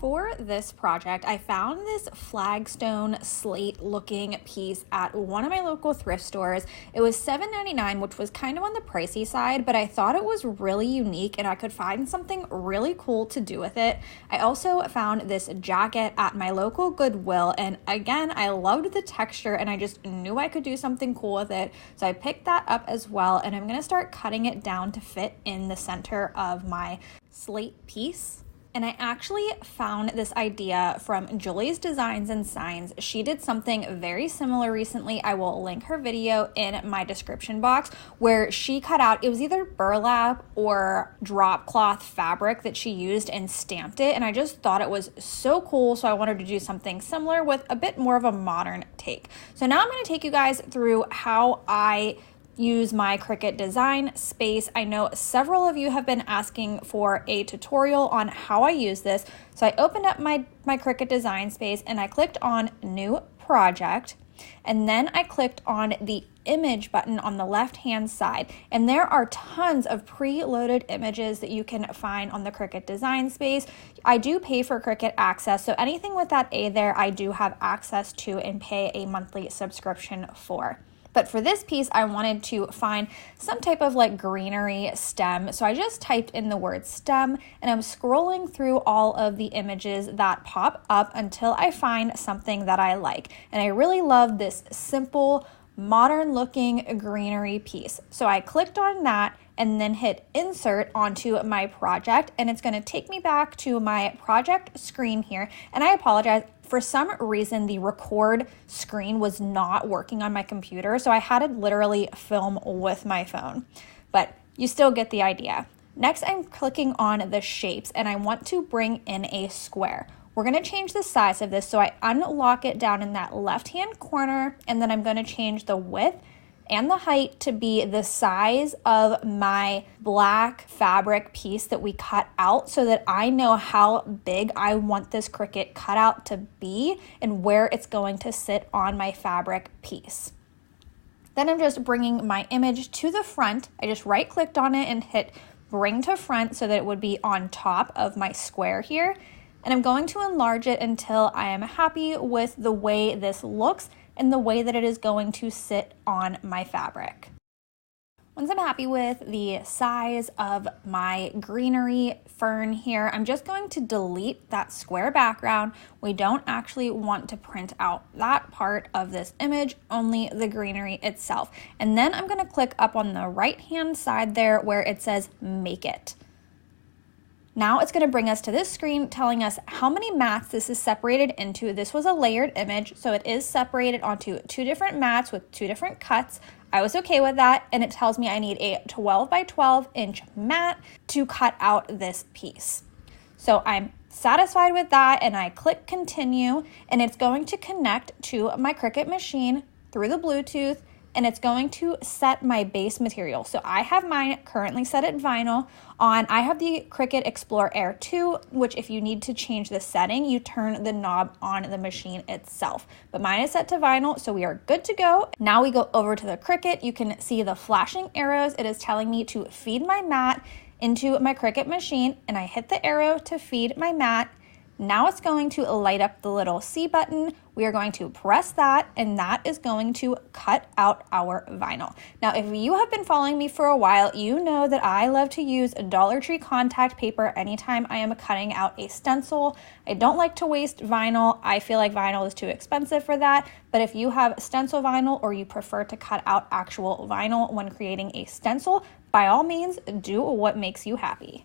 For this project, I found this flagstone slate looking piece at one of my local thrift stores. It was $7.99, which was kind of on the pricey side, but I thought it was really unique and I could find something really cool to do with it. I also found this jacket at my local Goodwill, and again, I loved the texture and I just knew I could do something cool with it. So I picked that up as well, and I'm gonna start cutting it down to fit in the center of my slate piece. And I actually found this idea from Julie's Designs and Signs. She did something very similar recently. I will link her video in my description box, where she cut out, it was either burlap or drop cloth fabric that she used and stamped it. And I just thought it was so cool. So I wanted to do something similar with a bit more of a modern take. So now I'm going to take you guys through how I use my Cricut design space. I know several of you have been asking for a tutorial on how I use this. So I opened up my Cricut design space and I clicked on New Project. And then I clicked on the image button on the left hand side. And there are tons of preloaded images that you can find on the Cricut design space. I do pay for Cricut access, so anything with that A there, I do have access to and pay a monthly subscription for. But for this piece, I wanted to find some type of like greenery stem. So I just typed in the word stem and I'm scrolling through all of the images that pop up until I find something that I like. And I really love this simple, modern looking greenery piece. So I clicked on that and then hit insert onto my project, and it's gonna take me back to my project screen here. And I apologize, for some reason the record screen was not working on my computer, so I had to literally film with my phone, but you still get the idea. Next, I'm clicking on the shapes and I want to bring in a square. We're gonna change the size of this, so I unlock it down in that left-hand corner, and then I'm gonna change the width and the height to be the size of my black fabric piece that we cut out, so that I know how big I want this Cricut cutout to be and where it's going to sit on my fabric piece. Then I'm just bringing my image to the front. I just right clicked on it and hit bring to front so that it would be on top of my square here. And I'm going to enlarge it until I am happy with the way this looks and the way that it is going to sit on my fabric. Once I'm happy with the size of my greenery fern here, I'm just going to delete that square background. We don't actually want to print out that part of this image, only the greenery itself. And then I'm going to click up on the right-hand side there where it says Make It. Now it's going to bring us to this screen telling us how many mats this is separated into. This was a layered image, so it is separated onto two different mats with two different cuts. I was okay with that, and it tells me I need a 12 by 12 inch mat to cut out this piece. So I'm satisfied with that, and I click continue, and it's going to connect to my Cricut machine through the Bluetooth, and it's going to set my base material. So I have mine currently set at vinyl on. I have the Cricut Explore Air 2, which if you need to change the setting, you turn the knob on the machine itself. But mine is set to vinyl, so we are good to go. Now we go over to the Cricut. You can see the flashing arrows. It is telling me to feed my mat into my Cricut machine, and I hit the arrow to feed my mat. Now it's going to light up the little C button. We are going to press that, and that is going to cut out our vinyl. Now, if you have been following me for a while, you know that I love to use Dollar Tree contact paper anytime I am cutting out a stencil. I don't like to waste vinyl. I feel like vinyl is too expensive for that. But if you have stencil vinyl or you prefer to cut out actual vinyl when creating a stencil, by all means, do what makes you happy.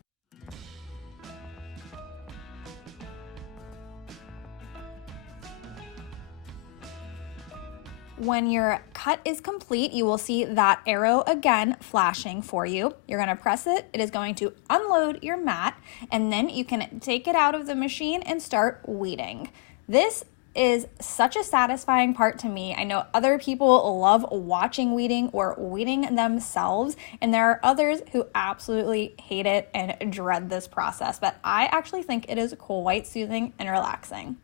When your cut is complete, you will see that arrow again flashing for you. You're going to press it. It is going to unload your mat, and then you can take it out of the machine and start weeding. This is such a satisfying part to me. I know other people love watching weeding or weeding themselves, and there are others who absolutely hate it and dread this process, but I actually think it is quite soothing and relaxing.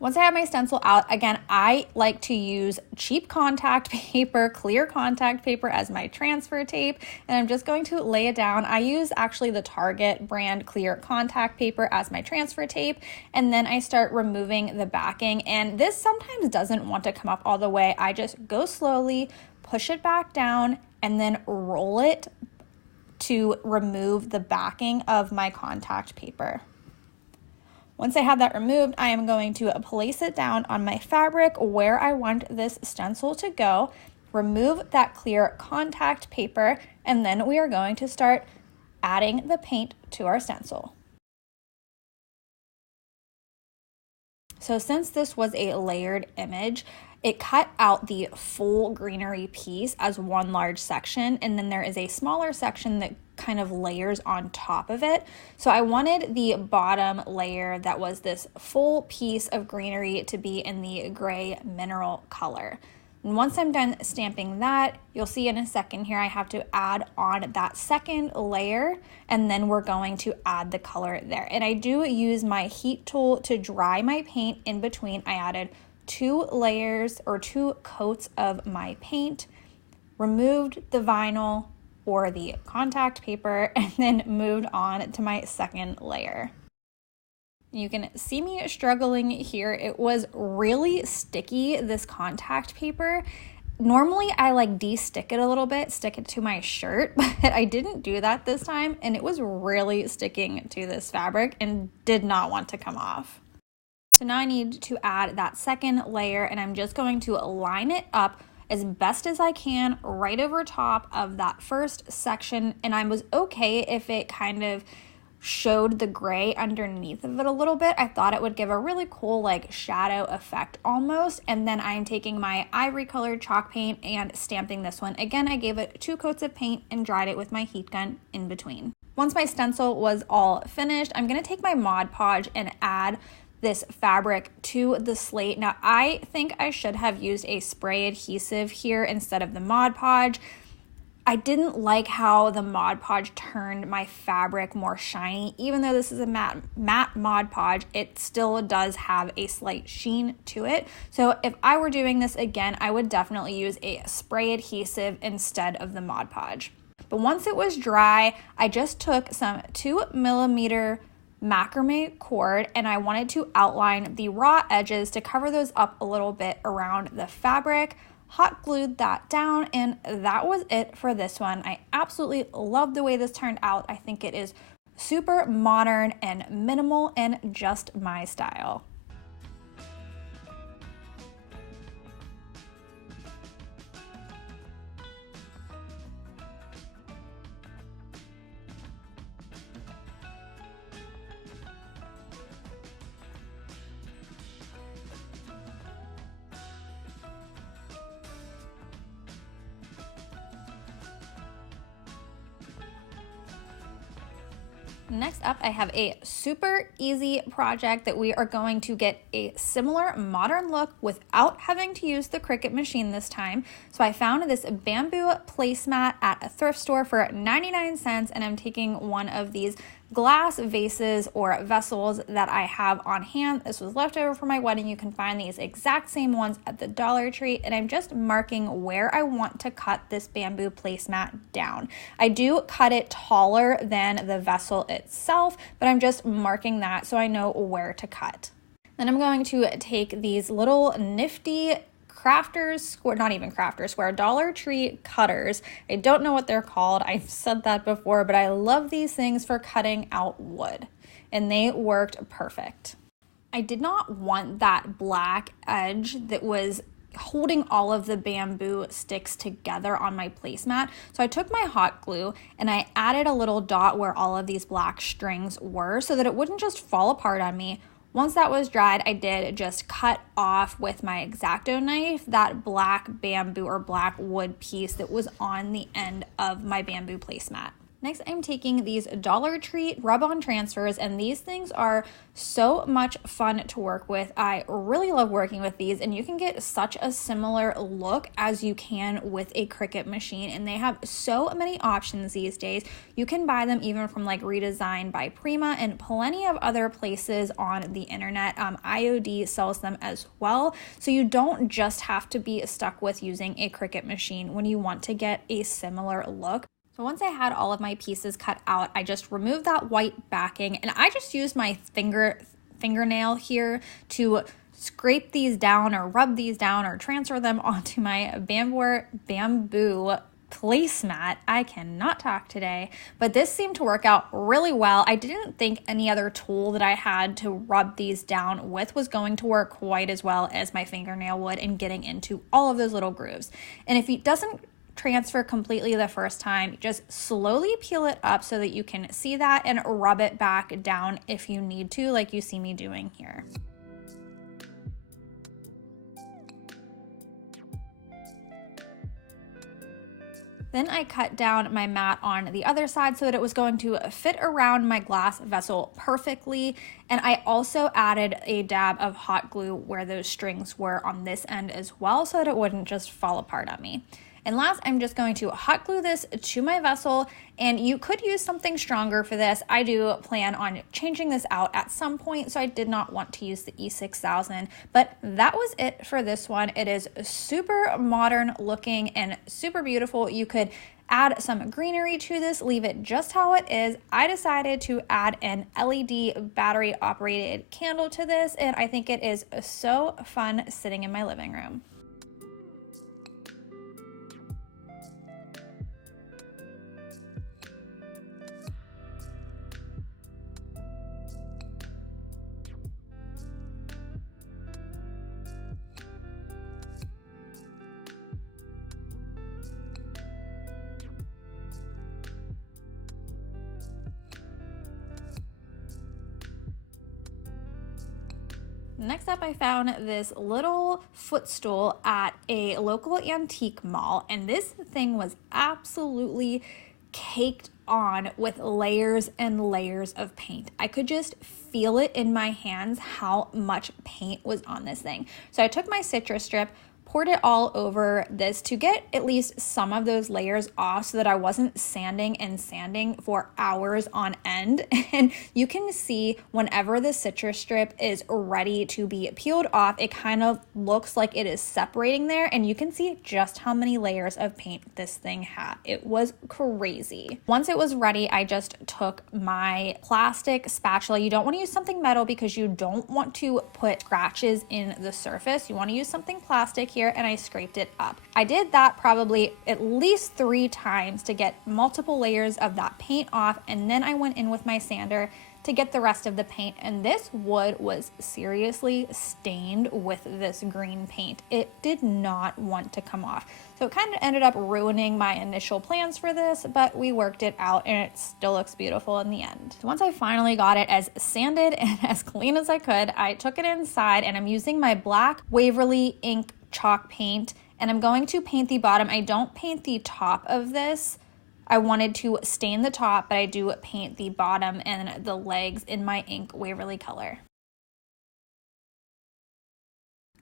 Once I have my stencil out, again, I like to use cheap contact paper, clear contact paper as my transfer tape, and I'm just going to lay it down. I use actually the Target brand clear contact paper as my transfer tape, and then I start removing the backing, and this sometimes doesn't want to come up all the way. I just go slowly, push it back down, and then roll it to remove the backing of my contact paper. Once I have that removed, I am going to place it down on my fabric where I want this stencil to go, remove that clear contact paper, and then we are going to start adding the paint to our stencil. So since this was a layered image, it cut out the full greenery piece as one large section, and then there is a smaller section that kind of layers on top of it. So I wanted the bottom layer that was this full piece of greenery to be in the gray mineral color. And once I'm done stamping that, you'll see in a second here I have to add on that second layer, and then we're going to add the color there. And I do use my heat tool to dry my paint in between. I added 2 layers or 2 coats of my paint, removed the vinyl or the contact paper, and then moved on to my second layer. You can see me struggling here. It was really sticky, this contact paper. Normally I like de-stick it a little bit, stick it to my shirt, but I didn't do that this time, and it was really sticking to this fabric and did not want to come off. So now I need to add that second layer, and I'm just going to line it up as best as I can right over top of that first section. And I was okay if it kind of showed the gray underneath of it a little bit. I thought it would give a really cool like shadow effect almost. And then I'm taking my ivory colored chalk paint and stamping this one. Again, I gave it 2 coats of paint and dried it with my heat gun in between. Once my stencil was all finished, I'm gonna take my Mod Podge and add this fabric to the slate. Now I think I should have used a spray adhesive here instead of the Mod Podge. I didn't like how the Mod Podge turned my fabric more shiny. Even though this is a matte Mod Podge, it still does have a slight sheen to it. So if I were doing this again, I would definitely use a spray adhesive instead of the Mod Podge. But once it was dry, I just took some 2mm macrame cord and I wanted to outline the raw edges to cover those up a little bit around the fabric, hot glued that down, and that was it for this one. I absolutely love the way this turned out. I think it is super modern and minimal and just my style. Next up, I have a super easy project that we are going to get a similar modern look without having to use the Cricut machine this time. So I found this bamboo placemat at a thrift store for 99 cents, and I'm taking one of these glass vases or vessels that I have on hand. This was left over from my wedding. You can find these exact same ones at the Dollar Tree, and I'm just marking where I want to cut this bamboo placemat down. I do cut it taller than the vessel itself, but I'm just marking that so I know where to cut. Then I'm going to take these little nifty crafters square, not even crafters square, Dollar Tree cutters. I don't know what they're called. I've said that before, but I love these things for cutting out wood, and they worked perfect. I did not want that black edge that was holding all of the bamboo sticks together on my placemat. So I took my hot glue and I added a little dot where all of these black strings were so that it wouldn't just fall apart on me. Once that was dried, I did just cut off with my X-Acto knife that black bamboo or black wood piece that was on the end of my bamboo placemat. Next, I'm taking these Dollar Tree rub-on transfers, and these things are so much fun to work with. I really love working with these, and you can get such a similar look as you can with a Cricut machine, and they have so many options these days. You can buy them even from like Redesign by Prima and plenty of other places on the internet. IOD sells them as well, so you don't just have to be stuck with using a Cricut machine when you want to get a similar look. So once I had all of my pieces cut out, I just removed that white backing, and I just used my fingernail here to scrape these down or rub these down or transfer them onto my bamboo placemat. I cannot talk today, but this seemed to work out really well. I didn't think any other tool that I had to rub these down with was going to work quite as well as my fingernail would in getting into all of those little grooves. And if it doesn't transfer completely the first time, just slowly peel it up so that you can see that and rub it back down if you need to, like you see me doing here. Then I cut down my mat on the other side so that it was going to fit around my glass vessel perfectly. And I also added a dab of hot glue where those strings were on this end as well so that it wouldn't just fall apart on me. And last, I'm just going to hot glue this to my vessel, and you could use something stronger for this. I do plan on changing this out at some point, so I did not want to use the E6000, but that was it for this one. It is super modern looking and super beautiful. You could add some greenery to this, leave it just how it is. I decided to add an LED battery operated candle to this, and I think it is so fun sitting in my living room. Next up, I found this little footstool at a local antique mall, and this thing was absolutely caked on with layers and layers of paint. I could just feel it in my hands how much paint was on this thing. So I took my citrus strip, poured it all over this to get at least some of those layers off so that I wasn't sanding and sanding for hours on end. And you can see whenever the citrus strip is ready to be peeled off, it kind of looks like it is separating there, and you can see just how many layers of paint this thing had. It was crazy. Once it was ready, I just took my plastic spatula. You don't want to use something metal because you don't want to put scratches in the surface. You want to use something plastic here, and I scraped it up. I did that probably at least 3 times to get multiple layers of that paint off, and then I went in with my sander to get the rest of the paint, and this wood was seriously stained with this green paint. It did not want to come off. So it kind of ended up ruining my initial plans for this, but we worked it out and it still looks beautiful in the end. So once I finally got it as sanded and as clean as I could, I took it inside and I'm using my black Waverly ink chalk paint, and I'm going to paint the bottom. I don't paint the top of this. I wanted to stain the top, but I do paint the bottom and the legs in my ink Waverly color.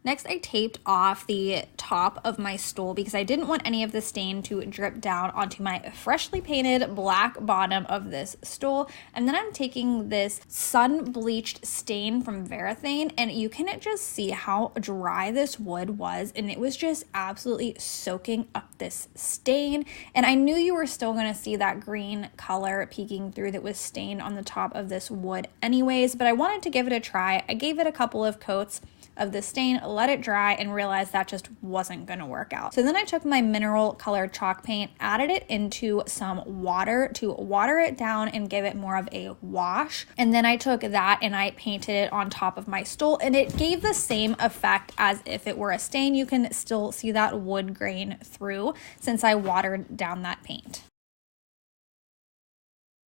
Next, I taped off the top of my stool because I didn't want any of the stain to drip down onto my freshly painted black bottom of this stool. And then I'm taking this sun-bleached stain from Varathane, and you can just see how dry this wood was, and it was just absolutely soaking up this stain. And I knew you were still going to see that green color peeking through that was stained on the top of this wood anyways, but I wanted to give it a try. I gave it a couple of coats of the stain, let it dry, and realized that just wasn't gonna work out. So then I took my mineral colored chalk paint, added it into some water to water it down and give it more of a wash. And then I took that and I painted it on top of my stool, and it gave the same effect as if it were a stain. You can still see that wood grain through since I watered down that paint.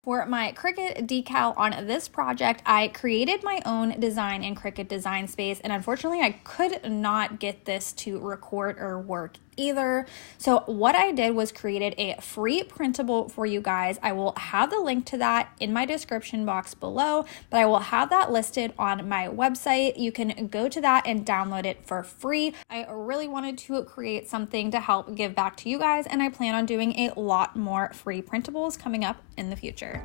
For my Cricut decal on this project, I created my own design in Cricut Design Space, and unfortunately I could not get this to record or work either. So what I did was created a free printable for you guys. I will have the link to that in my description box below, but I will have that listed on my website. You can go to that and download it for free. I really wanted to create something to help give back to you guys, and I plan on doing a lot more free printables coming up in the future.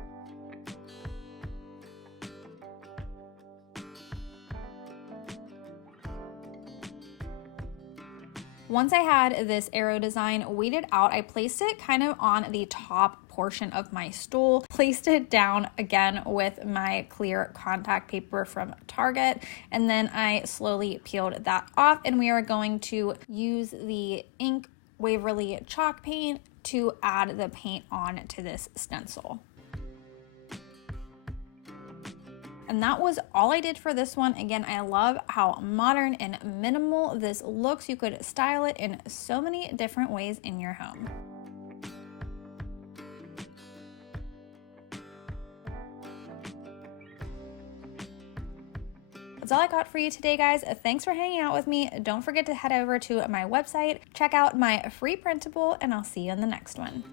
Once I had this arrow design weeded out, I placed it kind of on the top portion of my stool, placed it down again with my clear contact paper from Target, and then I slowly peeled that off, and we are going to use the ink Waverly chalk paint to add the paint on to this stencil. And that was all I did for this one. Again, I love how modern and minimal this looks. You could style it in so many different ways in your home. That's all I got for you today, guys. Thanks for hanging out with me. Don't forget to head over to my website, check out my free printable, and I'll see you in the next one.